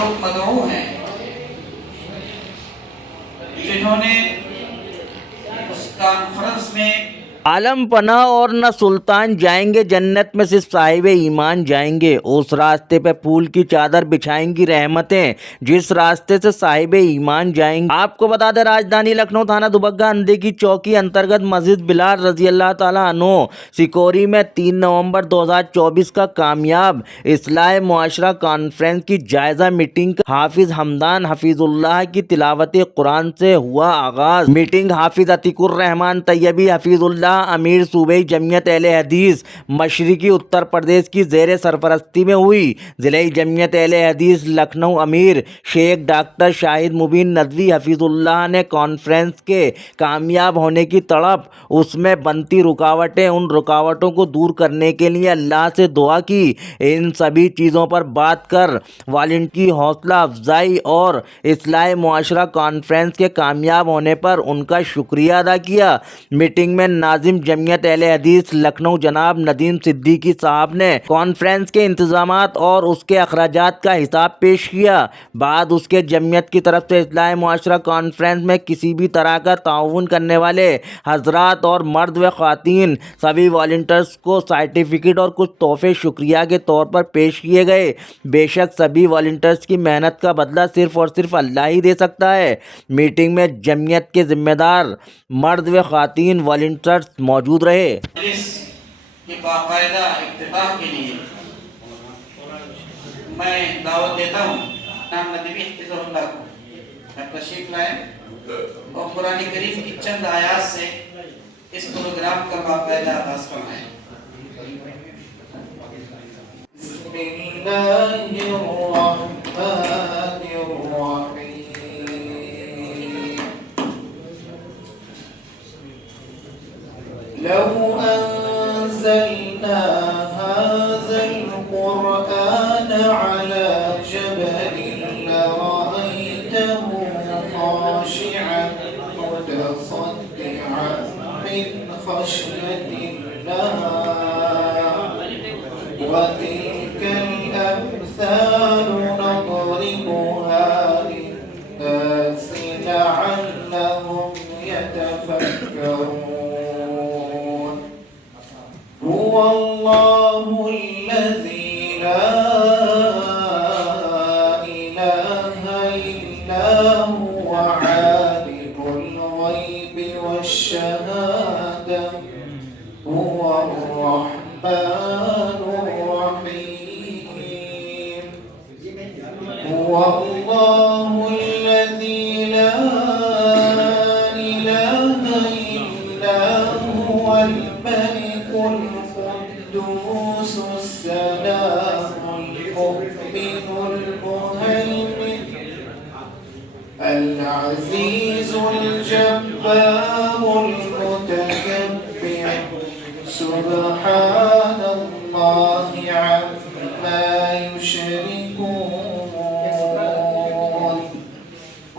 لوگ مدعو ہیں جنہوں نے اس کانفرنس میں عالم پناہ اور نہ سلطان جائیں گے جنت میں صرف صاحب ایمان جائیں گے. اس راستے پہ پھول کی چادر بچھائیں گی رحمتیں جس راستے سے صاحب ایمان جائیں گے. آپ کو بتا دیں راجدھانی لکھنؤ تھانہ دوبگہ اندھے کی چوکی انترگت مسجد بلال رضی اللہ تعالیٰ عنہ سیکوری میں 3 نومبر 2024 کا کامیاب اصلاح معاشرہ کانفرنس کی جائزہ میٹنگ کا حافظ حمدان حفیظ اللہ کی تلاوت قرآن سے ہوا آغاز. میٹنگ حافظ عتیق الرحمان طیبی حفیظ اللہ امیر صوبائی جمعیت اہل حدیث مشرقی اتر پردیش کی زیر سرپرستی میں ہوئی. ضلعی جمعیت اہل حدیث لکھنؤ امیر شیخ ڈاکٹر شاہد مبین ندوی حفیظ اللہ نے کانفرنس کے کامیاب ہونے کی تڑپ اس میں بنتی رکاوٹیں ان رکاوٹوں کو دور کرنے کے لیے اللہ سے دعا کی. ان سبھی چیزوں پر بات کر والنٹیئر کی حوصلہ افزائی اور اصلاح معاشرہ کانفرنس کے کامیاب ہونے پر ان کا شکریہ ادا کیا. میٹنگ میں ناظم جمعیت اہل حدیث لکھنؤ جناب ندیم صدیقی صاحب نے کانفرنس کے انتظامات اور اس کے اخراجات کا حساب پیش کیا. بعد اس کے جمعیت کی طرف سے اصلاح معاشرہ کانفرنس میں کسی بھی طرح کا تعاون کرنے والے حضرات اور مرد و خواتین سبھی والنٹیئرز کو سرٹیفکیٹ اور کچھ تحفے شکریہ کے طور پر پیش کیے گئے. بے شک سبھی والنٹیئرز کی محنت کا بدلہ صرف اور صرف اللہ ہی دے سکتا ہے. میٹنگ میں جمعیت کے ذمہ دار مرد و خواتین والنٹیئرز موجود رہے. مجلس کے باقاعدہ افتتاح کے لیے میں دعوت دیتا ہوں نام ندوی حفظ اللہ کو تشریف لائیں اور قرآن کریم کی چند آیات سے اس پروگرام کا باقاعدہ آغاز فرمائیں. بسم اللہ الرحمن الرحیم. لو أنزلنا هذا القرآن على جبل لرأيته خاشعا متصدعا من خشية الله وتلك الأمثال نضربها للناس لعلهم يتفكرون. هو الله الذي لا إله إلا هو عالم الغيب والشهادة هو الرحمن الرحيم. هو الله الذي لا إله إلا هو الملك القدوس السلام المؤمن المهيمن العزيز الجبار المتكبر سبحان الله عما يشركون.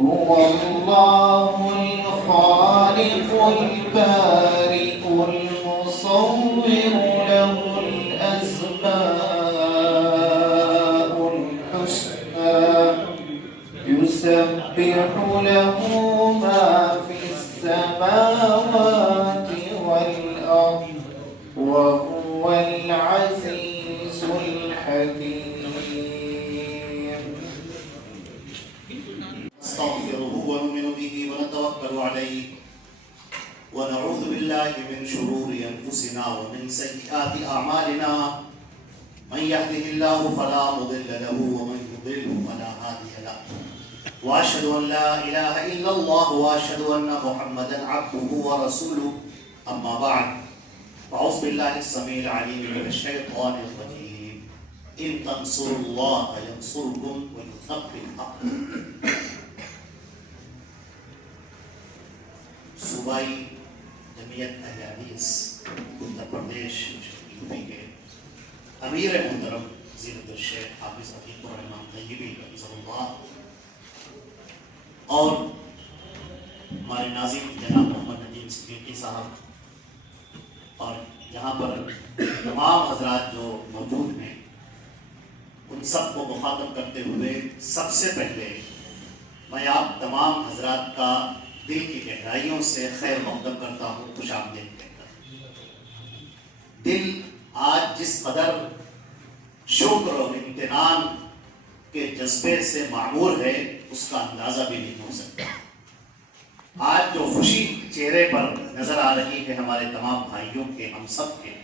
هو الله الخالق البارئ المصور له الأسماء الحسنى يسبح له ما في السماوات والأرض وهو العزيز الحكيم. نستغفره ونؤمن به ونتوكل عليه ونعوذ بالله من شرور أنفسنا ومن سيئات أعمالنا من يهده الله فلا مضل له ومن يضلل فلا هادي له وأشهد أن لا إله إلا الله وأشهد أن محمدا عبده ورسوله. أما بعد فأعوذ بالله السميع العليم من الشيطان الرجيم. إن تنصروا الله ينصركم ويثبت أقدامكم. صوبائی جمعیت اہل حدیث اتر پردیش یوپی کے امیر محترم حضرت الشیخ حافظ عتیق الرحمان طیبی حفظہ اللہ اور ہمارے ناظم جناب محمد ندیم صدیقی صاحب اور یہاں پر تمام حضرات جو موجود ہیں ان ان سب کو مخاطب کرتے ہوئے سب سے پہلے میں آپ تمام حضرات کا دل کی گہرائیوں سے خیر مقدم کرتا ہوں، خوش آمدید کہتا ہوں۔ دل آج جس قدر شکر اور امتنان کے جذبے سے معمور ہے اس کا اندازہ بھی نہیں ہو سکتا۔ آج جو خوشی چہرے پر نظر آ رہی ہے ہمارے تمام بھائیوں کے، ہم سب کے،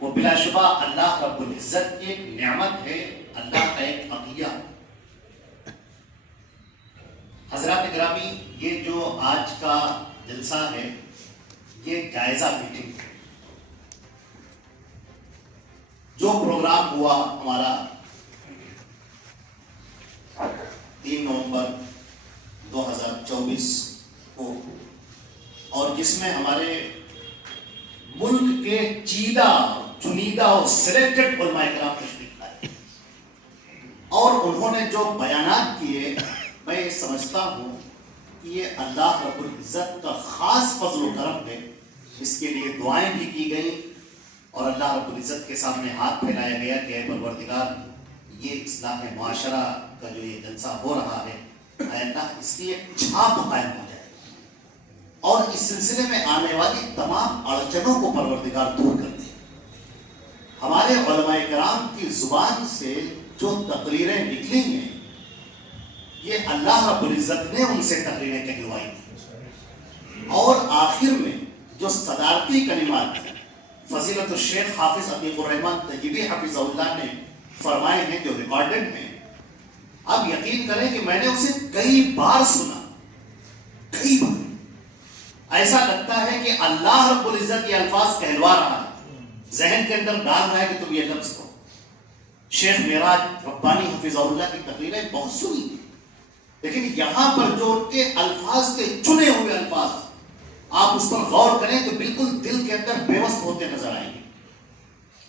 وہ بلا شبہ اللہ رب العزت کی ایک نعمت ہے، اللہ کا ایک عطیہ۔ حضرات گرامی، یہ جو آج کا جلسہ ہے یہ جائزہ میٹنگ ہے۔ جو پروگرام ہوا ہمارا 3 نومبر 2024 کو، اور جس میں ہمارے ملک کے چنیدہ اور سلیکٹڈ علماء کرام تشریف لائے اور انہوں نے جو بیانات کیے، میں یہ سمجھتا ہوں کہ یہ اللہ رب العزت کا خاص فضل و کرم ہے۔ اس کے لیے دعائیں بھی کی گئیں اور اللہ رب العزت کے سامنے ہاتھ پھیلایا گیا کہ اے پروردگار، یہ اصلاح معاشرہ کا جو یہ جلسہ ہو رہا ہے، اے اللہ اس کی ایک چھاپ قائم ہو جائے اور اس سلسلے میں آنے والی تمام اڑچنوں کو پروردگار دور کر دے۔ ہمارے علماء کرام کی زبان سے جو تقریریں نکلی ہیں، یہ اللہ رب العزت نے ان سے تقریریں کہلوائی ہیں، اور آخر میں جو صدارتی کلمات فضیلت الشیخ حافظ عتیق الرحمن طیبی حفظہ اللہ نے فرمائے ہیں جو ریکارڈڈ ہیں، اب یقین کریں کہ میں نے اسے کئی بار سنا، کئی بار۔ ایسا لگتا ہے کہ اللہ رب العزت یہ الفاظ کہلوا رہا ہے، ذہن کے اندر ڈال رہا ہے کہ تم یہ لفظ کہو۔ شیخ معراج ربانی حفظہ اللہ کی تقریریں بہت سنی، لیکن یہاں پر جو ان کے الفاظ کے چنے ہوئے الفاظ آپ اس پر غور کریں تو بالکل دل کے اندر بے وسط ہوتے نظر آئیں گے۔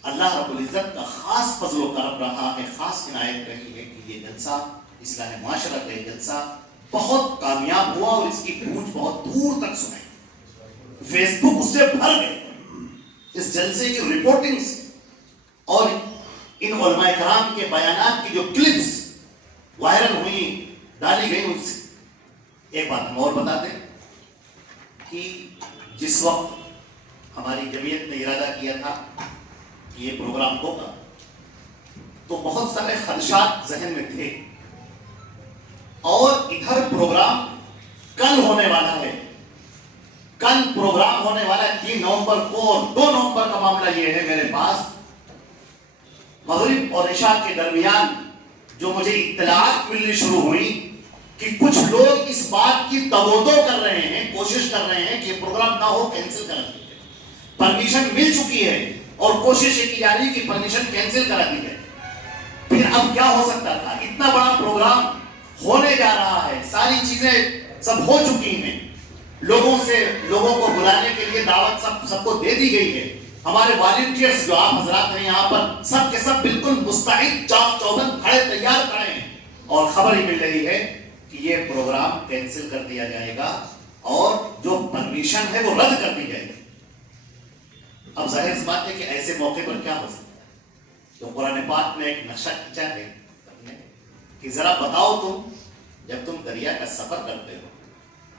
اللہ رب العزت کا خاص فضل و کرم رہا ہے، خاص عنایت رہی ہے کہ یہ جلسہ، اصلاح معاشرہ کا یہ جلسہ بہت کامیاب ہوا اور اس کی گونج بہت دور تک سنائی۔ فیس بک اس سے بھر گئے اس جلسے کی رپورٹنگز اور ان علماء کرام کے بیانات کی جو کلپس وائرل ہوئی، ڈالی گئی، ان سے ایک بات ہم اور بتا دیں کہ جس وقت ہماری جمعیت نے ارادہ کیا تھا کہ یہ پروگرام ہوگا تو بہت سارے خدشات ذہن میں تھے، اور ادھر پروگرام کل ہونے والا ہے، کل پروگرام ہونے والا ہے 3 نومبر کو، اور 2 نومبر کا معاملہ یہ ہے میرے پاس مغرب اور عشاء کے درمیان جو مجھے اطلاعات ملنی شروع ہوئی کہ کچھ لوگ اس بات کی تودو کر رہے ہیں، کوشش کر رہے ہیں کہ یہ پروگرام نہ ہو، کینسل کر دی جائے۔ پرمیشن مل چکی ہے اور کوشش یہ کی جا رہی ہے کہ پرمیشن کینسل کرا دی جائے۔ پھر اب کیا ہو سکتا تھا؟ اتنا بڑا پروگرام ہونے جا رہا ہے، ساری چیزیں سب ہو چکی ہیں، لوگوں کو بلانے کے لیے دعوت سب کو دے دی گئی ہے، ہمارے والنٹیئرز جو آپ حضرات ہیں یہاں پر سب کے سب بالکل مستعد، چاق چوبند کھڑے تیار کھڑے ہیں، اور خبر ہی مل رہی ہے کہ یہ پروگرام کینسل کر دیا جائے گا اور جو پرمیشن ہے وہ رد کر دی جائے گی۔ اب ظاہر اس بات ہے کہ ایسے موقع پر کیا ہو سکتا ہے؟ تو قرآن پاک نے ایک نقشہ کھینچا ہے کہ ذرا بتاؤ تم جب تم دریا کا سفر کرتے ہو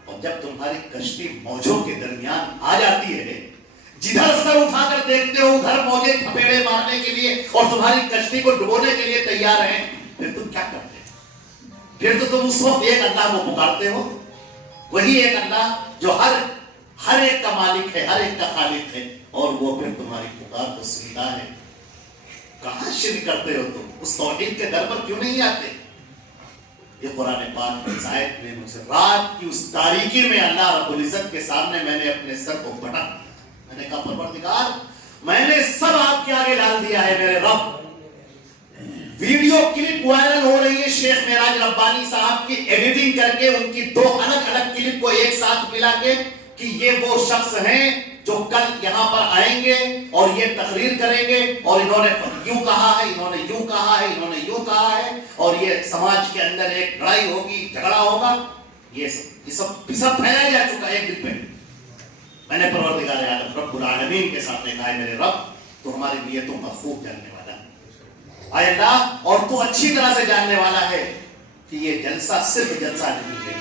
اور جب تمہاری کشتی موجوں کے درمیان آ جاتی ہے، جدھر سر اٹھا کر دیکھتے ہو ادھر موجیں تھپیڑے مارنے کے لیے اور تمہاری کشتی کو ڈبونے کے لیے تیار ہیں، پھر تم کیا کرتے ہو؟ پھر تو تم اس وقت ایک اللہ کو پکارتے ہو، وہی ایک اللہ جو ہر ایک کا مالک ہے، ہر ایک کا خالق ہے، اور وہ پھر تمہاری پکار کو سنتا ہے۔ کہاں شرک کرتے ہو تم؟ اس توحید کے در پر کیوں نہیں آتے؟ یہ قرآن پاک کی آیت میں مجھے رات کی اس تاریکی میں اللہ رب العزت کے سامنے میں نے اپنے سر کو پٹا، میں نے کہا پروردگار میں نے سب آپ کے آگے ڈال دیا ہے میرے رب۔ ویڈیو کلپ وائرل ہو رہی ہے شیخ معراج ربانی صاحب کی ایڈیٹنگ کر کے، ان کی 2 الگ الگ کلپ کو ایک ساتھ ملا کے کہ یہ وہ شخص ہیں جو کل یہاں پر آئیں گے اور یہ تقریر کریں گے اور انہوں نے یوں کہا ہے، انہوں نے یوں کہا ہے، انہوں نے یوں کہا ہے، اور یہ سماج کے اندر ایک لڑائی ہوگی، جھگڑا ہوگا۔ یہ سب پھیلایا جا چکا ہے ایک دن پہ۔ میں نے پروردگار عالم رب العالمین کے سامنے کہا ہے میرے رب تو ہماری نیتوں کا خوب جاننے والا ہے، اے اللہ اور تو اچھی طرح سے جاننے والا ہے کہ یہ جلسہ صرف جلسہ نہیں ہے،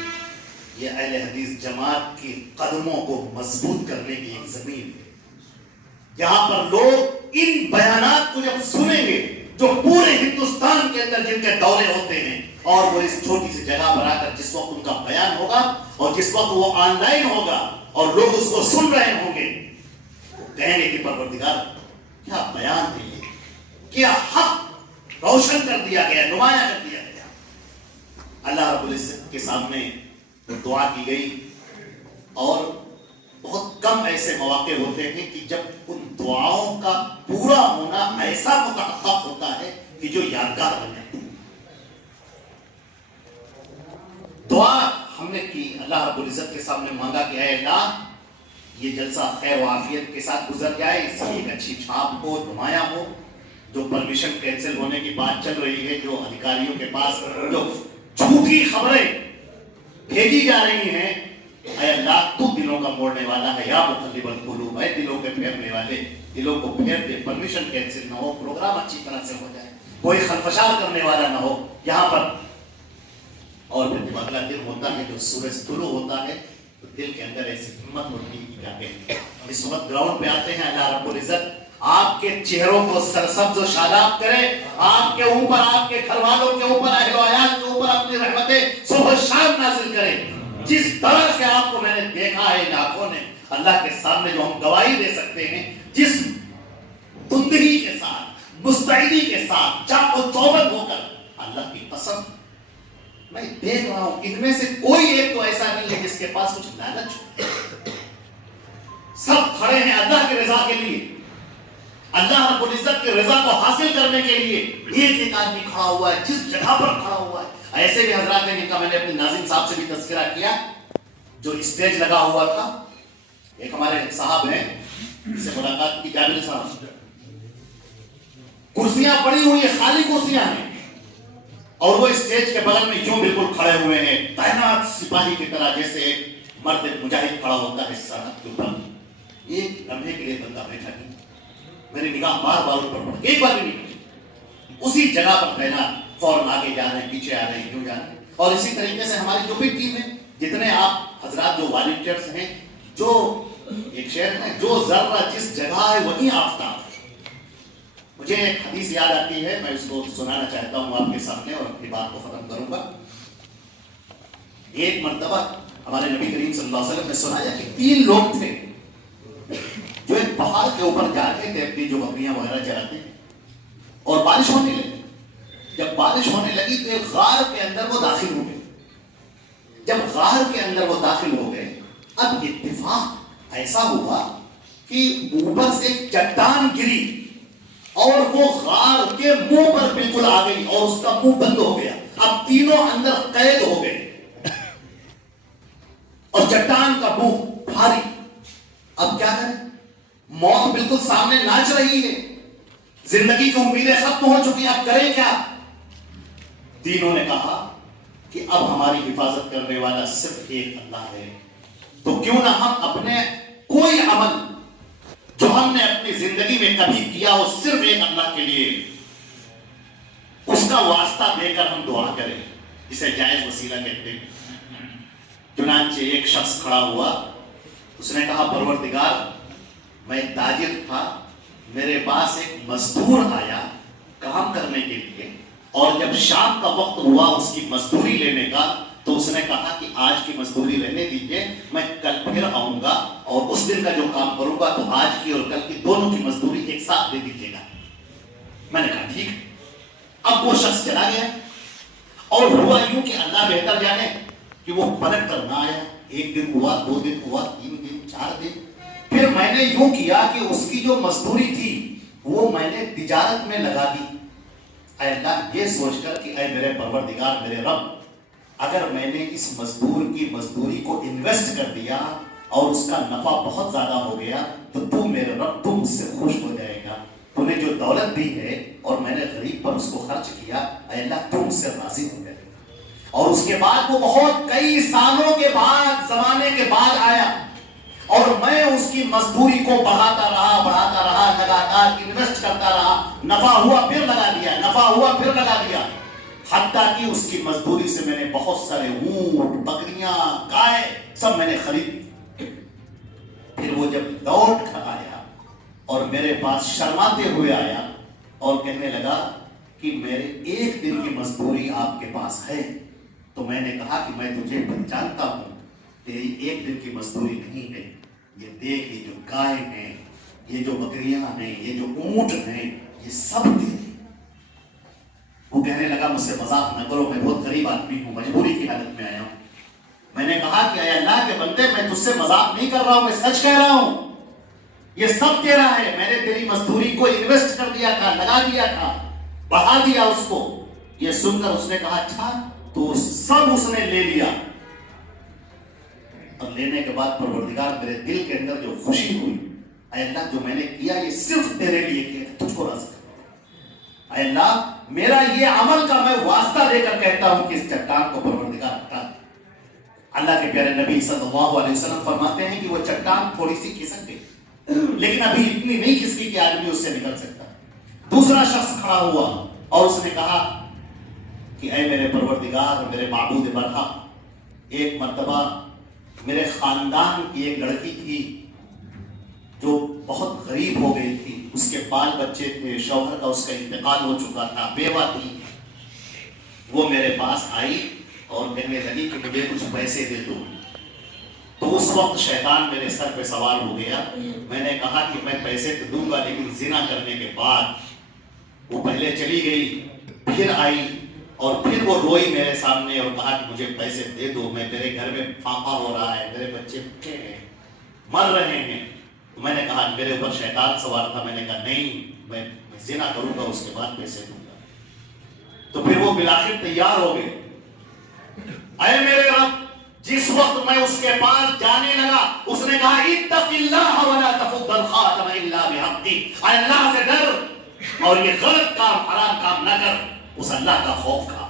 یہ اہل حدیث جماعت کے قدموں کو مضبوط کرنے کی ایک زمین ہے، یہاں پر لوگ ان بیانات کو جب سنیں گے جو پورے ہندوستان کے اندر جن کے دورے ہوتے ہیں، اور وہ اس چھوٹی سی جگہ پر آ کر جس وقت ان کا بیان ہوگا اور جس وقت وہ آن لائن ہوگا اور لوگ اس کو سن رہے ہوں گے، وہ کہیں گے کہ پروردگار کیا بیان ہے یہ، کیا حق روشن کر دیا گیا، نمایاں کر دیا گیا۔ اللہ رب العزت کے سامنے دعا کی گئی، اور بہت کم ایسے مواقع ہوتے ہیں کہ جب ان دعاؤں کا پورا ہونا ایسا متحقق ہوتا ہے کہ جو یادگار بن جاتی ہے۔ دعا ہم نے کی، اللہ رب العزت کے سامنے مانگا کہ اے اللہ یہ جلسہ خیر و عافیت کے ساتھ گزر جائے، اس کی ایک اچھی چھاپ ہو، نمایاں ہو۔ جو پرمیشن کینسل ہونے کی بات چل رہی ہے، جو ادھیکاریوں کے پاس جو جھوٹی خبریں بھیجی جا رہی ہیں، اے اللہ تو دلوں کا موڑنے والا ہے، یا مقلب القلوب، اے دلوں کے پھیرنے والے، دلوں کو پھیر دے، پرمیشن کینسل نہ ہو، پروگرام اچھی طرح سے ہو جائے، کوئی خلفشار کرنے والا نہ ہو یہاں پر۔ اور پھر جب اگلا دن ہوتا ہے، جو سورج طلوع ہوتا ہے، تو دل کے اندر ایسی ہمت ہوتی ہے کہ کیا کہیں۔ ہم اس وقت گراؤنڈ پہ آتے ہیں، اللہ رب العزت آپ کے چہروں کو سرسبز و شاداب کرے، آپ کے اوپر، آپ کے گھر والوں کے اوپر، اہل و عیال کے اوپر اپنی رحمتیں صبح شام نازل کرے۔ جس طرح سے آپ کو میں نے دیکھا ہے ان آنکھوں نے، اللہ کے سامنے جو ہم گواہی دے سکتے ہیں، جس تندگی کے ساتھ، مستعدی کے ساتھ، چاق و چوبند ہو کر، اللہ کی قسم میں دیکھ رہا ہوں ان میں سے کوئی ایک تو ایسا نہیں ہے جس کے پاس کچھ لالچ ہو۔ سب کھڑے ہیں اللہ کی رضا کے لیے، اللہ رب العزت کی رضا کو حاصل کرنے کے لیے۔ ایک ایک آدمی کھڑا ہوا ہے جس جگہ پر کھڑا ہوا ہے۔ ایسے بھی حضرات ہیں جن کا میں نے اپنے ناظرین صاحب سے بھی تذکرہ کیا، جو اسٹیج لگا ہوا تھا، ایک ہمارے صاحب ہیں جس سے ملاقات کی، جابر صاحب، کرسیاں پڑی ہوئی ہیں، خالی کرسیاں ہیں، اور وہ اسٹیج کے بغل میں یوں بالکل کھڑے ہوئے ہیں تعینات سپاہی کی طرح، جیسے ایک مرد مجاہد کھڑا ہوتا ہے سرحد کے اوپر۔ ایک لمحے کے لیے بندہ بیٹھا نہیں، میری نگاہ بار بار اوپر پڑ، ایک بار بھی نہیں پڑی، اسی جگہ پر تعینات، فوراً آگے جا رہے ہیں، پیچھے آ رہے ہیں، یوں جا رہے ہیں۔ اور اسی طریقے سے ہماری جو بھی ٹیم ہے، جتنے آپ حضرات جو والنٹیئرز ہیں، جو ایک شعر ہے، جو ذرہ جس جگہ ہے وہیں آفتاب۔ مجھے ایک حدیث یاد آتی ہے، میں اس کو سنانا چاہتا ہوں آپ کے سامنے اور اپنی بات کو ختم کروں گا۔ ایک مرتبہ ہمارے نبی کریم صلی اللہ علیہ وسلم نے سنایا کہ 3 لوگ تھے جو ایک پہاڑ کے اوپر جا کے تھے، اپنی جو بکریاں وغیرہ چراتے تھے، اور بارش ہونے لگی۔ جب بارش ہونے لگی تو ایک غار کے اندر وہ داخل ہو گئے۔ جب غار کے اندر وہ داخل ہو گئے، اب اتفاق ایسا ہوا کہ اوپر سے چٹان گری اور وہ غار کے منہ پر بالکل آ گئی اور اس کا منہ بند ہو گیا۔ اب تینوں اندر قید ہو گئے اور چٹان کا منہ بھاری۔ اب کیا کریں؟ موت بالکل سامنے ناچ رہی ہے، زندگی کی امیدیں ختم ہو چکی، اب کریں کیا؟ تینوں نے کہا کہ اب ہماری حفاظت کرنے والا صرف ایک اللہ ہے، تو کیوں نہ ہم اپنے کوئی عمل جو ہم نے اپنی زندگی میں کبھی کیا ہو صرف ایک اللہ کے لیے، اس کا واسطہ دے کر ہم دعا کریں، جسے جائز وسیلہ کہتے ہیں۔ چنانچہ ایک شخص کھڑا ہوا، اس نے کہا پروردگار میں تاجر تھا، میرے پاس ایک مزدور آیا کام کرنے کے لیے، اور جب شام کا وقت ہوا اس کی مزدوری لینے کا، تو اس نے کہا کہ آج کی مزدوری رہنے دیجئے، میں کل پھر آؤں گا اور اس دن کا جو کام کروں گا تو آج کی اور کل کی دونوں کی مزدوری ایک ساتھ دے دیجئے گا۔ میں نے کہا ٹھیک۔ اب وہ شخص چلا گیا اور ہوا یوں کہ اللہ بہتر جانے کہ وہ پلٹ کر نہ آیا۔ ایک دن ہوا، 2 دن ہوا، 3 دن، 4 دن، پھر میں نے یوں کیا کہ اس کی جو مزدوری تھی وہ میں نے تجارت میں لگا دی، اے اللہ یہ سوچ کر کہ اے میرے پروردگار، میرے رب، اگر میں نے اس مزدور کی مزدوری کو انویسٹ کر دیا اور اس کا نفع بہت زیادہ ہو گیا تو تو میرے رب تو مجھ سے خوش ہو جائے گا۔ تو نے جو دولت دی ہے اور میں نے غریب پر اس کو خرچ کیا، اے اللہ تو مجھ سے راضی ہو جائے گا۔ اور اس کے بعد وہ بہت کئی سالوں کے بعد، زمانے کے بعد آیا اور میں اس کی مزدوری کو بڑھاتا رہا لگاتار انویسٹ کرتا رہا، نفع ہوا پھر لگا دیا، نفع ہوا پھر لگا دیا، حتیٰ کہ اس کی مزدوری سے میں نے بہت سارے اونٹ، بکریاں، گائے سب میں نے خرید۔ پھر وہ جب لوٹ کر آیا اور میرے پاس شرماتے ہوئے آیا اور کہنے لگا کہ میرے ایک دن کی مزدوری آپ کے پاس ہے، تو میں نے کہا کہ میں تجھے پہچانتا ہوں، تیری ایک دن کی مزدوری نہیں ہے، یہ دیکھ یہ جو گائے ہیں، یہ جو بکریاں ہیں، یہ جو اونٹ ہیں، یہ سب تیرے۔ وہ کہنے لگا مجھ سے مذاق نہ کرو، میں بہت غریب آدمی ہوں، مجبوری کی حالت میں آیا ہوں۔ میں نے کہا کہ اے اللہ کے بندے، میں تجھ سے مذاق نہیں کر رہا ہوں، میں سچ کہہ رہا ہوں، یہ سب تیرا ہے، میں نے تیری مزدوری کو انویسٹ کر دیا تھا، لگا دیا تھا، بڑھا دیا اس کو۔ یہ سن کر اس نے کہا اچھا، تو سب اس نے لے لیا، اور لینے کے بعد پروردگار میرے دل کے اندر جو خوشی ہوئی، اے اللہ جو میں نے کیا یہ صرف تیرے لیے کیا، تجھ کو راضی کرنا۔ اے اللہ میرا یہ عمل کا میں واسطہ دے کر کہتا ہوں کہ اس چٹان کو پروردگار ہٹا دے۔ اللہ کے پیارے نبی صلی اللہ علیہ وسلم فرماتے ہیں کہ وہ چٹان تھوڑی سی کھسک گئی، لیکن ابھی اتنی نہیں کھسکی کہ آدمی اس سے نکل سکتا۔ دوسرا شخص کھڑا ہوا اور اس نے کہا کہ اے میرے پروردگار، میرے معبود برحق، ایک مرتبہ میرے خاندان کی ایک لڑکی تھی جو بہت غریب ہو گئی تھی، اس کے بال بچے تھے، شوہر کا اس کا انتقال ہو چکا تھا، بیوہ تھی۔ وہ میرے پاس آئی اور کہنے لگی کہ مجھے کچھ پیسے دے دو۔ تو اس وقت شیطان میرے سر پہ سوار ہو گیا۔ میں نے کہا کہ میں پیسے تو دوں گا، لیکن زنا کرنے کے بعد۔ وہ پہلے چلی گئی، پھر آئی اور پھر وہ روئی میرے سامنے اور کہا کہ مجھے پیسے دے دو، میں تیرے گھر میں فاقہ ہو رہا ہے، میرے بچے بھوکے ہیں، مر رہے ہیں۔ تو میں نے کہا میرے اوپر شیطان سوار تھا، میں نے کہا نہیں، میں زنا کروں گا، اس کے بعد پیسے دوں گا۔ تو پھر وہ بالآخر تیار ہو گئے۔ اے میرے رب، جس وقت میں اس کے پاس جانے لگا، اس نے کہا اتق اللہ ولا تفض الخاتم الا بحقہ، اے اللہ سے ڈر اور یہ غلط کام، حرام کام نہ کر، اس اللہ کا خوف کھا۔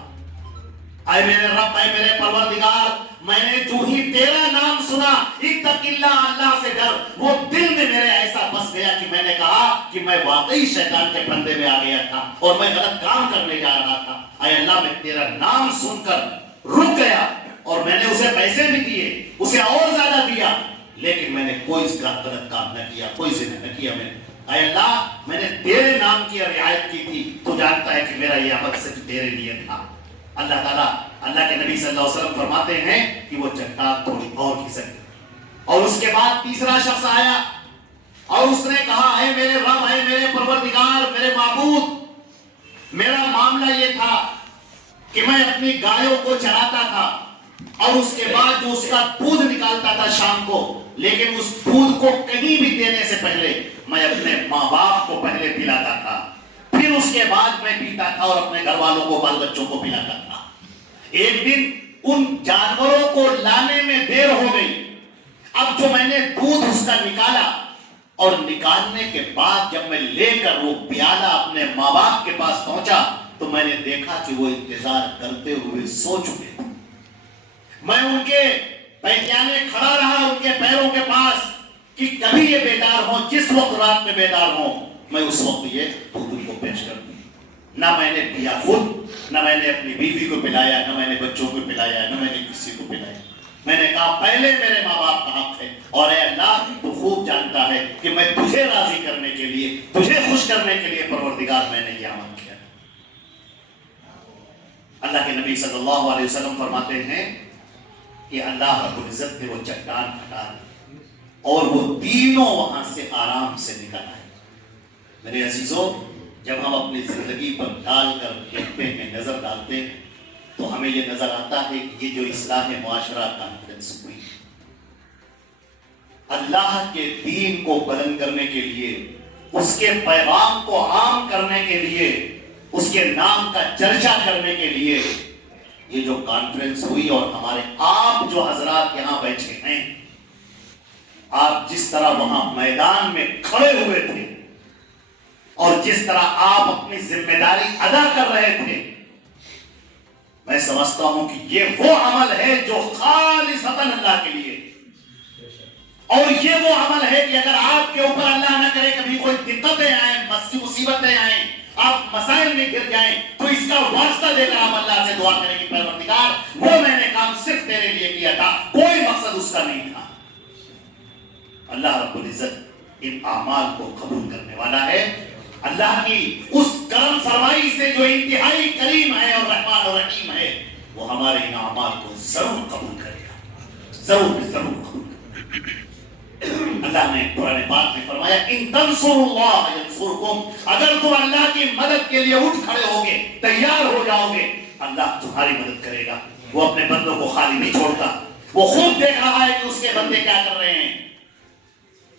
اے میرے رب، اے میرے پروردگار، میں نے جو ہی تیرا نام سنا اتق اللہ، اللہ سے ڈر، وہ دل میں میرے ایسا بس گیا کہ میں نے کہا کہ میں واقعی شیطان کے پھندے میں آ گیا تھا اور میں غلط کام کرنے جا رہا تھا۔ اے اللہ، میں تیرا نام سن کر رک گیا اور میں نے اسے پیسے بھی دیے، اسے اور زیادہ دیا، لیکن میں نے کوئی غلط کام نہ کیا، کوئی زنا نہ کیا۔ میں اے اللہ، میں نے تیرے نام کی رعایت کی تھی، تو جانتا ہے کہ میرا یہ عمل صرف تیرے لیے تھا۔ اللہ تعالیٰ، اللہ کے نبی صلی اللہ علیہ وسلم فرماتے ہیں کہ وہ چٹان تھوڑی اور کھسک گئی۔ اور اس کے بعد تیسرا شخص آیا اور اس نے کہا اے میرے رب، اے میرے پروردگار، میرے معبود، میرا معاملہ یہ تھا کہ میں اپنی گایوں کو چراتا تھا اور اس کے بعد جو اس کا دودھ نکالتا تھا شام کو، لیکن اس دودھ کو کہیں بھی دینے سے پہلے میں اپنے ماں باپ کو پہلے پلاتا تھا، پھر اس کے بعد میں پیتا تھا اور اپنے گھر والوں کو، بال بچوں کو پلاتا تھا۔ ایک دن ان جانوروں کو لانے میں دیر ہو گئی۔ اب جو میں نے دودھ اس کا نکالا اور نکالنے کے بعد جب میں لے کر وہ پیالہ اپنے ماں باپ کے پاس پہنچا تو میں نے دیکھا کہ وہ انتظار کرتے ہوئے سو چکے تھے۔ میں ان کے پہچانے کھڑا رہا ان کے پیروں کے پاس کہ کبھی یہ بیدار ہوں، جس وقت رات میں بیدار ہوں میں اس وقت یہ دودھ ان کو پیش کر دوں۔ نہ میں نے پیا خود، نہ میں نے اپنی بیوی کو پلایا، نہ میں نے بچوں کو پلایا، نہ میں نے کسی کو پلایا۔ میں نے کہا پہلے میرے ماں باپ کا حق ہے، اور اے اللہ تو خوب جانتا ہے کہ میں تجھے راضی کرنے کے لیے، تجھے خوش کرنے کے لیے پروردگار میں نے یہ عمل کیا۔ اللہ کے نبی صلی اللہ علیہ وسلم فرماتے ہیں کہ اللہ رب العزت نے وہ چٹان ہٹا دی اور وہ تینوں وہاں سے آرام سے نکل آئے۔ میرے عزیزوں، جب ہم اپنی زندگی پر ڈال کر دیکھتے ہیں، نظر ڈالتے ہیں، تو ہمیں یہ نظر آتا ہے کہ یہ جو اصلاح معاشرہ کانفرنس ہوئی، اللہ کے دین کو بلند کرنے کے لیے، اس کے پیغام کو عام کرنے کے لیے، اس کے نام کا چرچا کرنے کے لیے یہ جو کانفرنس ہوئی، اور ہمارے آپ جو حضرات یہاں بیٹھے ہیں، آپ جس طرح وہاں میدان میں کھڑے ہوئے تھے اور جس طرح آپ اپنی ذمہ داری ادا کر رہے تھے، میں سمجھتا ہوں کہ یہ وہ عمل ہے جو خالصتاً اللہ کے لیے، اور یہ وہ عمل ہے کہ اگر آپ کے اوپر اللہ نہ کرے کبھی کوئی دقتیں آئیں، مصیبتیں آئیں، آپ مسائل میں گر جائیں، تو اس کا واسطہ دے کر آپ اللہ سے دعا کریں کہ پروردگار وہ میں نے کام صرف تیرے لیے کیا تھا، کوئی مقصد اس کا نہیں تھا۔ اللہ رب العزت ان اعمال کو قبول کرنے والا ہے۔ اللہ کی اس کرم فرمائی سے جو انتہائی کریم ہے اور رحمان اور رحیم ہے، وہ ہمارے ان اعمال کو ضرور قبول کرے گا، ضرور قبول کرے گا۔ اللہ نے قرآن پاک میں فرمایا ان تنصروا اللہ ینصرکم، اگر تم اللہ کی مدد کے لیے اٹھ کھڑے ہوگے، تیار ہو جاؤ گے، اللہ تمہاری مدد کرے گا۔ وہ اپنے بندوں کو خالی نہیں چھوڑتا، وہ خود دیکھ رہا ہے کہ اس کے بندے کیا کر رہے ہیں۔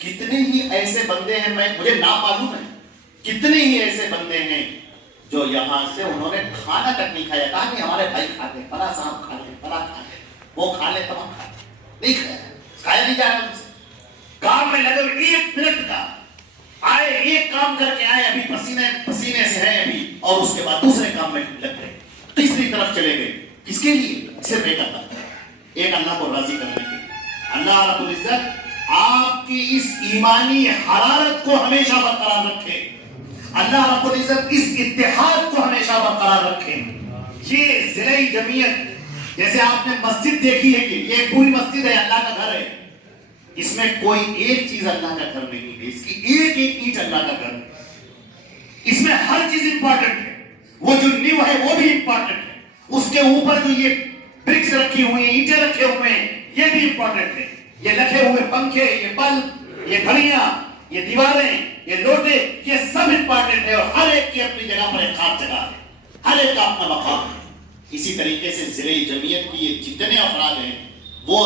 کتنے ہی ایسے بندے ہیں، مجھے نام معلوم ہے، کتنے ہی ایسے بندے ہیں جو یہاں سے انہوں نے کھانا تک نہیں کھایا، کہا کہ ہمارے بھائی کھاتے، فلاں صاحب کھاتے، فلاں کھاتے، وہ کھا لے تمام کھاتے، نہیں کھایا نہیں جا رہا ان سے۔ کام میں لگے 1 منٹ کا آئے، ایک کام کر کے آئے، ابھی پسینے سے ہیں ابھی، اور اس کے بعد دوسرے کام میں لگ گئے، تیسری طرف چلے گئے۔ کس کے لیے؟ صرف ایک اللہ کو راضی کرنے کے لیے۔ اللہ رب العزت آپ کی اس ایمانی حرارت کو ہمیشہ برقرار رکھے، اللہ رب العزت اس اتحاد کو ہمیشہ برقرار رکھے۔ یہ ضلعی جمعیت، جیسے آپ نے مسجد دیکھی ہے کہ یہ پوری مسجد ہے، اللہ کا گھر ہے، اس میں کوئی ایک چیز اللہ کا گھر نہیں ہے، اس کی ایک اینٹ اللہ کا گھر ہے، اس میں ہر چیز امپورٹنٹ ہے، وہ جو نیو ہے وہ بھی امپورٹنٹ ہے، اس کے اوپر جو یہ برکس رکھی ہوئی ہیں، اینٹیں رکھے ہوئے ہیں، یہ بھی امپورٹنٹ ہے، یہ لکھے ہوئے پنکھے، یہ بلب، یہ گھڑیاں، یہ دیواریں، یہ لوٹے، یہ سب امپورٹنٹ ہے، اور ہر ایک کی اپنی جگہ پر ایک خاص جگہ ہے، ہر ایک کا اپنا مقام ہے۔ اسی طریقے سے ضلعی جمعیت کی یہ جتنے افراد ہیں، وہ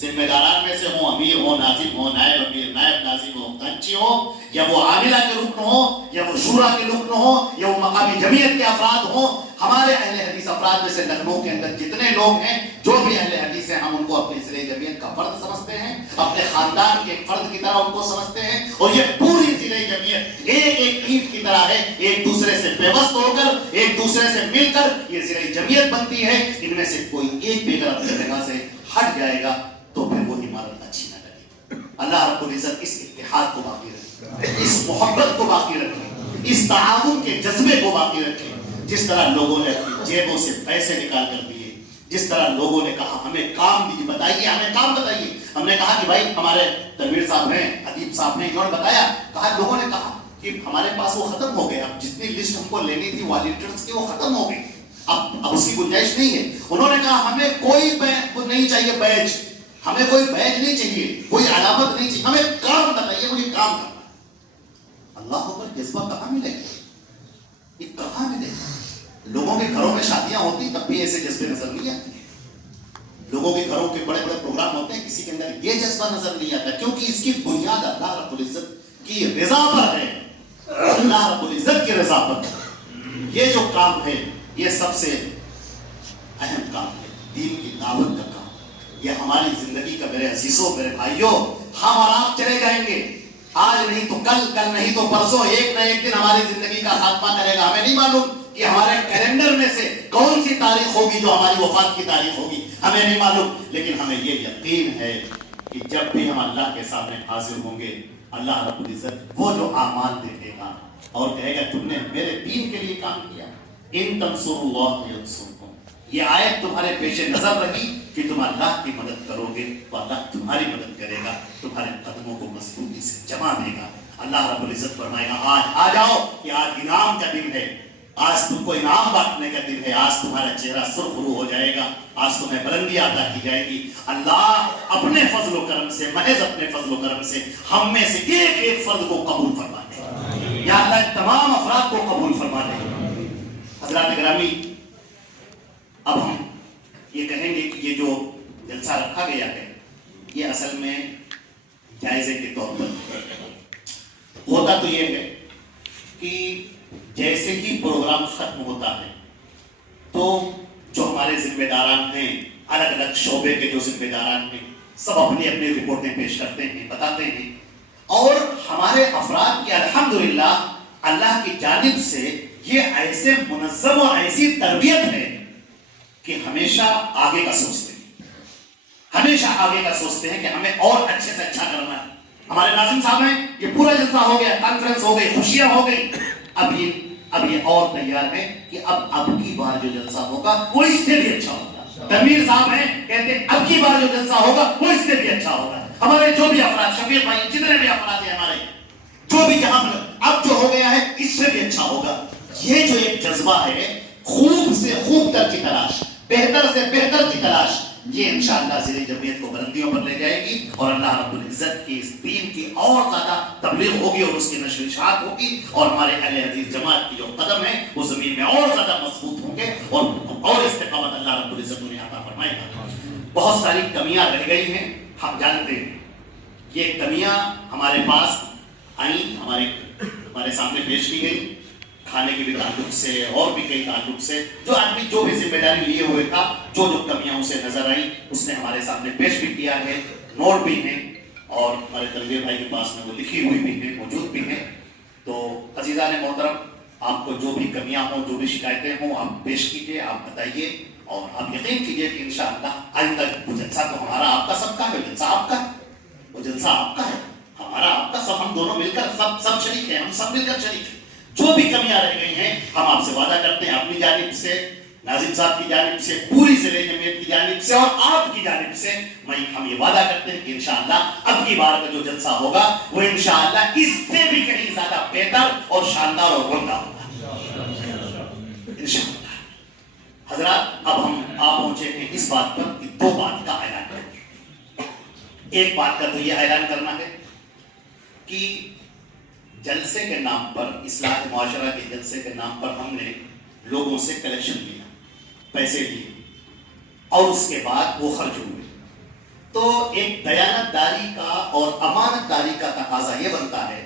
ذمہ داران میں سے ہوں، امیر ہو، ناظم ہو، نائب امیر، نائب ناظم ہو، خانچی ہو، یا وہ عاملہ کے رکن ہو، یا وہ شورا کے رکن ہو، یا وہ مقامی جمعیت کے افراد ہوں، ہمارے اہل حدیث افراد میں سے لکھنؤ کے اندر جتنے لوگ ہیں، جو بھی اہل حدیث ہیں، ہم ان کو اپنی ضلع جمعیت کا فرد سمجھتے ہیں، اپنے خاندان کے فرد کی طرح ان کو سمجھتے ہیں، اور یہ پوری ضلع جمعیت ایک اینٹ کی طرح ہے، ایک دوسرے سے پیوست ہو کر، ایک دوسرے سے مل کر یہ ضلع جمعیت بنتی ہے۔ ان میں سے کوئی ایک بھی اگر اپنی جگہ سے ہٹ جائے گا تو پھر وہ عمارت اچھی نہ لگے۔ اللہ رب العزت اس اتحاد کو باقی رکھے، اس محبت کو باقی رکھے، اس تعاون کے جذبے کو باقی رکھے۔ جس طرح لوگوں نے اپنی جیبوں سے پیسے نکال کر دیے، جس طرح لوگوں نے کہا ہمیں کام دیجیے، بتائیے ہمیں کام بتائیے، ہم نے کہا کہ بھائی ہمارے تنویر صاحب ہیں، ادیب صاحب نے، انہوں نے بتایا، کہا لوگوں نے کہا کہ ہمارے پاس وہ ختم ہو گئے، اب جتنی لسٹ ہم کو لینی تھی والیڈرز کی وہ ختم ہو گئی، اب اس کی گنجائش نہیں ہے۔ انہوں نے کہا ہمیں کوئی نہیں چاہیے بیج، ہمیں کوئی بیج نہیں چاہیے، کوئی علامت نہیں چاہیے، ہمیں کام بتائیے، مجھے کام کرنا۔ اللہ اکبر، جذبہ کہاں ملے گا؟ یہ کہاں ملے گا؟ لوگوں کے گھروں میں شادیاں ہوتی تب بھی ایسے جذبے نظر نہیں آتے ہیں، لوگوں کے گھروں کے بڑے بڑے پروگرام ہوتے ہیں، کسی کے اندر یہ جذبہ نظر نہیں آتا، کیونکہ اس کی بنیاد اللہ رب العزت کی رضا پر ہے، اللہ رب العزت کی رضا پر۔ یہ جو کام ہے یہ سب سے اہم کام ہے، دین کی دعوت کا کام، یہ ہماری زندگی کا، میرے عزیزوں، میرے بھائیوں، ہم اور آپ چلے جائیں گے، آج نہیں تو کل، کل نہیں تو پرسوں، ایک نہ ایک دن ہماری زندگی کا خاتمہ کرے گا۔ ہمیں نہیں معلوم کہ ہمارے کیلنڈر میں سے کون سی تاریخ ہوگی جو ہماری وفات کی تاریخ ہوگی، ہمیں نہیں معلوم، لیکن ہمیں یہ یقین ہے کہ جب بھی ہم اللہ کے سامنے حاضر ہوں گے، اللہ رب العزت وہ جو اعمال دیکھے گا اور کہے گا تم نے میرے دین کے لیے کام کیا، ان تنصروا اللہ ینصرکم، یہ آیت تمہارے پیش نظر رہی کہ تم اللہ کی مدد کرو گے تو اللہ تمہاری مدد کرے گا، تمہارے قدموں کو مضبوطی سے جما دے گا۔ اللہ رب العزت فرمائے گا آج آ جاؤ، کہ آج انعام کا دن ہے، آج تم کو انعام بانٹنے کا دن ہے، آج تمہارا چہرہ سرخرو ہو جائے گا، آج تمہیں بلندی عطا کی جائے گی۔ اللہ اپنے فضل و کرم سے، محض اپنے فضل و کرم سے ہم میں سے ایک ایک فرد کو قبول فرما دے، یا اللہ تمام افراد کو قبول فرما دے۔ حضرات گرامی، اب ہم یہ کہیں گے کہ یہ جو جلسہ رکھا گیا ہے یہ اصل میں جائزے کے طور پر ہوتا تو یہ ہے کہ جیسے ہی پروگرام ختم ہوتا ہے تو جو ہمارے ذمہ داران ہیں، الگ الگ شعبے کے جو ذمہ داران ہیں، سب اپنی اپنی رپورٹیں پیش کرتے ہیں، بتاتے ہیں، اور ہمارے افراد کی الحمدللہ اللہ کی جانب سے یہ ایسے منظم اور ایسی تربیت ہے کہ ہمیشہ آگے کا سوچتے ہیں، ہمیشہ آگے کا سوچتے ہیں کہ ہمیں اور اچھے سے اچھا کرنا ہے. ہمارے ناظم صاحب ہیں, یہ پورا جلسہ ہو گیا, کانفرنس ہو گئی, خوشیاں ہو گئی, اب یہ اور تیار ہے کہ اب کی بار جو جلسہ ہوگا وہ اس سے بھی اچھا ہوگا. تنویر صاحب ہیں, کہتے ہیں اب کی بار جو جلسہ ہوگا وہ اس سے بھی اچھا ہوگا. ہمارے جو بھی افراد, شفیق بھائی, جتنے بھی افراد ہیں ہمارے, جو بھی جہاں اب جو ہو گیا ہے اس سے بھی اچھا ہوگا. یہ جو ایک جذبہ ہے, خوب سے خوب تر کی تلاش, بہتر سے بہتر کی تلاش, یہ انشاءاللہ ضلع جمعیت کو بلندیوں پر لے جائے گی, اور اللہ رب العزت کی اس دین کی اور زیادہ تبلیغ ہوگی اور اس کی نشر و اشاعت ہوگی, اور ہمارے اہل حدیث جماعت کی جو قدم ہے وہ زمین میں اور زیادہ مضبوط ہوں گے, اور استقامت اللہ رب العزت انہیں عطا فرمائے گا. بہت ساری کمیاں رہ گئی ہیں, ہم جانتے ہیں. یہ کمیاں ہمارے پاس آئیں, ہمارے سامنے پیش کی گئی, کھانے کے بھی تعلق سے اور بھی کئی تعلق سے. جو آدمی جو بھی ذمہ داری لیے ہوئے تھا, جو کمیاں اسے نظر آئیں اس نے ہمارے سامنے پیش بھی کیا ہے, نوٹ بھی ہیں, اور ہمارے تنویر بھائی کے پاس میں وہ لکھی ہوئی بھی ہیں, موجود بھی ہیں. تو عزیزان محترم, آپ کو جو بھی کمیاں ہوں, جو بھی شکایتیں ہوں, آپ پیش کیجیے, آپ بتائیے, اور آپ یقین کیجیے کہ انشاءاللہ آئندہ وہ جلسہ تو ہمارا آپ کا سب کا ہے, جلسہ آپ کا ہے, وہ جلسہ آپ کا ہے, ہمارا آپ کا, سب ہم دونوں مل کر سب شریک ہیں, ہم سب مل کر شریک ہیں. جو بھی کمیاں رہ گئی ہیں ہم آپ سے وعدہ کرتے ہیں, اپنی جانب سے, ناظم صاحب کی جانب سے, پوری ضلع جمعیت کی جانب سے, اور آپ کی جانب سے ہم یہ وعدہ کرتے ہیں کہ انشاءاللہ اب کی بار کا جو جلسہ ہوگا وہ انشاءاللہ اس سے بھی کہیں زیادہ بہتر اور شاندار اور عمدہ ہوگا انشاءاللہ. حضرات, اب ہم آپ پہنچے ہیں اس بات پر کہ دو بات کا اعلان کریں. ایک بات کا تو یہ اعلان کرنا ہے کہ جلسے کے نام پر, اصلاح معاشرہ کے جلسے کے نام پر ہم نے لوگوں سے کلیکشن لیا, پیسے دیے, اور اس کے بعد وہ خرچ ہوئے. تو ایک دیانت داری کا اور امانت داری کا تقاضا یہ بنتا ہے,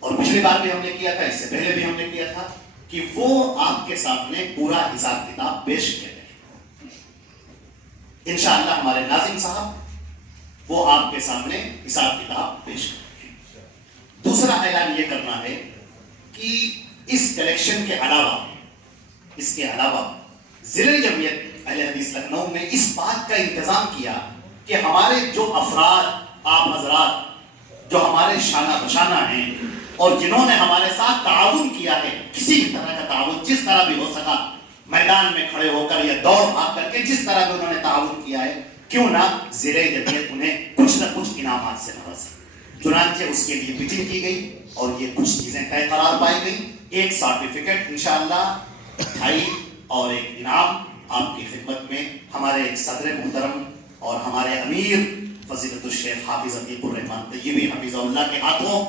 اور پچھلی بار بھی ہم نے کیا تھا, اس سے پہلے بھی ہم نے کیا تھا, کہ وہ آپ کے سامنے پورا حساب کتاب پیش کیا جائے. انشاءاللہ ہمارے ناظم صاحب وہ آپ کے سامنے حساب کتاب پیش کریں. دوسرا اعلان یہ کرنا ہے کہ اس کلیکشن کے علاوہ ضلع جمعیت اہل حدیث لکھنؤ نے اس بات کا انتظام کیا کہ ہمارے جو افراد, آپ حضرات جو ہمارے شانہ بشانہ ہیں اور جنہوں نے ہمارے ساتھ تعاون کیا ہے, کسی بھی طرح کا تعاون, جس طرح بھی ہو سکا, میدان میں کھڑے ہو کر یا دوڑ بھاگ کر کے جس طرح بھی انہوں نے تعاون کیا ہے, کیوں نہ ضلع جمعیت انہیں کچھ نہ کچھ انعامات سے نوازے. چنانچہ اس کے لیے میٹنگ کی گئی اور یہ کچھ چیزیں طے قرار پائی گئی. ایک سرٹیفکیٹ انشاءاللہ, مٹھائی اور ایک انعام آپ کی خدمت میں ہمارے ایک صدر محترم اور ہمارے امیر فضیلت الشیخ حافظ عتیق الرحمان طیبی حفظہ اللہ کے ہاتھوں,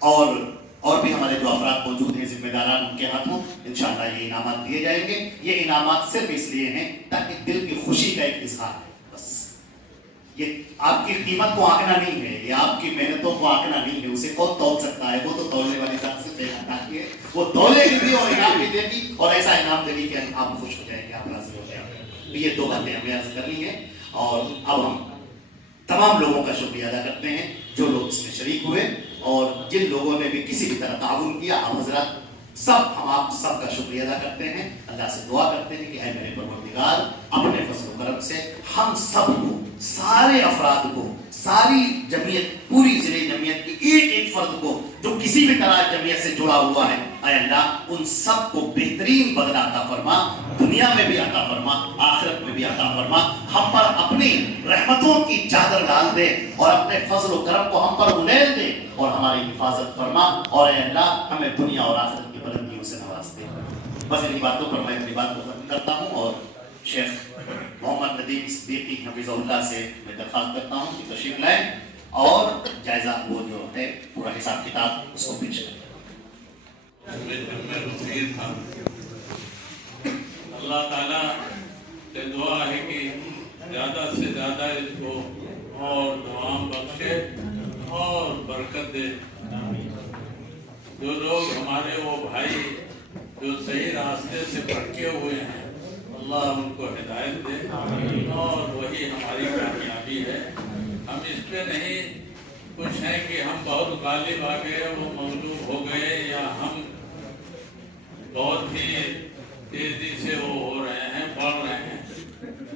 اور بھی ہمارے جو افراد موجود ہیں ذمہ داران, ان کے ہاتھوں انشاءاللہ یہ انعامات دیے جائیں گے. یہ انعامات صرف اس لیے ہیں تاکہ دل کی خوشی کا ایک اظہار ہے. یہ آپ کی قیمت کو آنکنا نہیں ہے, یہ آپ کی محنتوں کو آنکنا نہیں ہے, اسے کون تول سکتا ہے, وہ تو تولنے والی ذات سے دینا چاہتی ہے, وہ تولے گی بھی اور انعام بھی دے گی, اور ایسا انعام دے گی کہ آپ خوش ہو جائیں گے, آپ راضی ہو جائیں گے. یہ دو باتیں ہمیں عرض کرنی ہے. اور اب ہم تمام لوگوں کا شکریہ ادا کرتے ہیں جو لوگ اس میں شریک ہوئے, اور جن لوگوں نے بھی کسی بھی طرح تعاون کیا, آپ حضرات ہم آپ سب کا شکریہ ادا کرتے ہیں. اللہ سے دعا کرتے ہیں کہ اے میرے پروردگار, اپنے فضل و کرم سے ہم سب کو, سارے افراد کو, ساری جمعیت, پوری ضلع جمعیت کی ایک ایک فرد کو جو کسی بھی طرح جمعیت سے جڑا ہوا ہے, اے اللہ ان سب کو بہترین بدلہ عطا فرما, دنیا میں بھی عطا فرما, آخرت میں بھی عطا فرما. ہم پر اپنی رحمتوں کی چادر ڈال دے اور اپنے فضل و کرم کو ہم پر الیل دے, اور ہماری حفاظت فرما, اور اے اللہ ہمیں دنیا اور آخرت کی بلندیوں سے نواز دے. بس انہی باتوں پر میں اپنی بات کو ختم کرتا ہوں, اور شیخ محمد ندیم صدیقی حفظہ اللہ سے میں درخواست کرتا ہوں کہ تشریف لائیں اور جائزہ وہ جو ہے پورا حساب کتاب اس کو پیش کریں. اللہ تعالیٰ سے دعا ہے کہ زیادہ سے زیادہ اس کو اور دوام بخشے اور برکت دے. جو لوگ ہمارے وہ بھائی جو صحیح راستے سے بھٹکے ہوئے ہیں, اللہ ان کو ہدایت دے, اور وہی ہماری کامیابی ہے. ہم اس پہ نہیں کچھ ہیں کہ ہم بہت غالب آ گئے, وہ مغلوب ہو گئے, یا ہم بہت ہی تیزی سے وہ ہو رہے ہیں, بڑھ رہے ہیں.